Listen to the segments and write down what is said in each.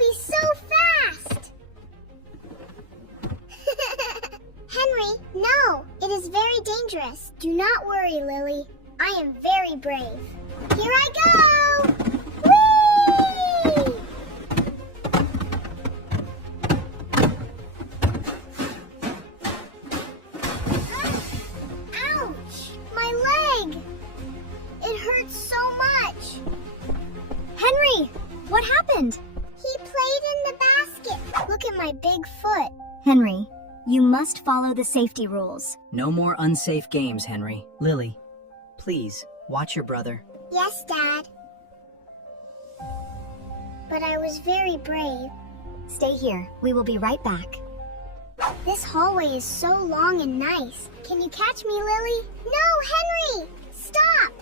be so fast! Henry, no! It is very dangerous. Do not worry, Lily. I am very brave. Here I go! Whee! Ouch! My leg! It hurts so much. Henry, what happened? He played in the basket. Look at my big foot. Henry, you must follow the safety rules. No more unsafe games, Henry. Lily, please, watch your brother. Yes, Dad. But I was very brave. Stay here. We will be right back. This hallway is so long and nice. Can you catch me, Lily? No, Henry! Stop!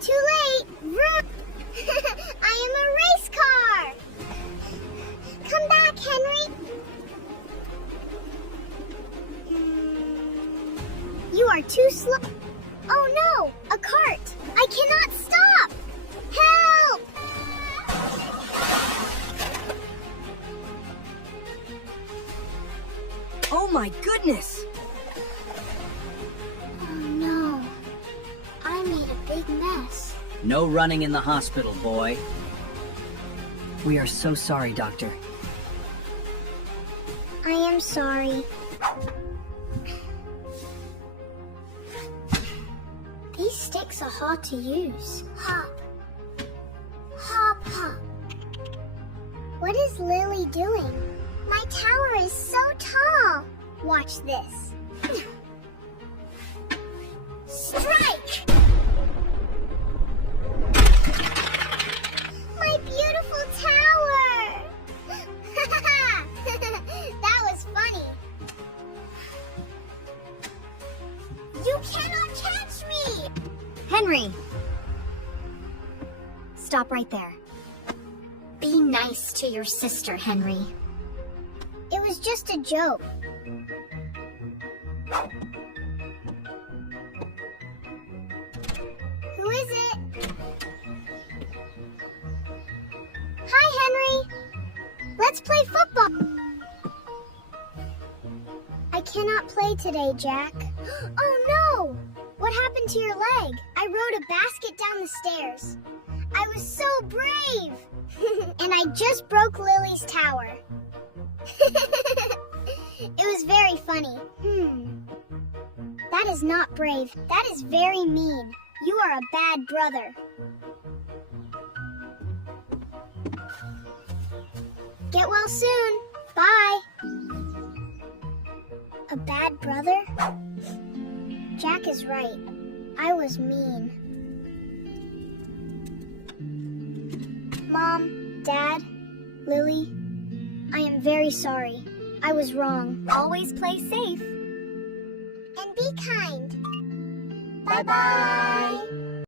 Too late! Vroom! I am a race car! Come back, Henry! You are too slow. Oh no! A cart! I cannot stop! Help! Oh my goodness! Oh no. I made a big mess. No running in the hospital, boy. We are so sorry, Doctor. I am sorry. These sticks are hard to use. Hop. Hop, hop. What is Lily doing? My tower is so tall. Watch this. Strike! My beautiful tower! That was funny. You cannot catch me! Henry! Stop right there. Be nice to your sister, Henry. It was just a joke. Who is it? Hi, Henry. Let's play football. I cannot play today, Jack. Oh no! What happened to your leg? I rode a basket down the stairs. I was so brave! And I just broke Lily's tower. It was very funny. That is not brave. That is very mean. You are a bad brother. Get well soon. Bye. A bad brother? Jack is right. I was mean. Mom, Dad, Lily, I am very sorry. I was wrong. Always play safe. And be kind. Bye-bye.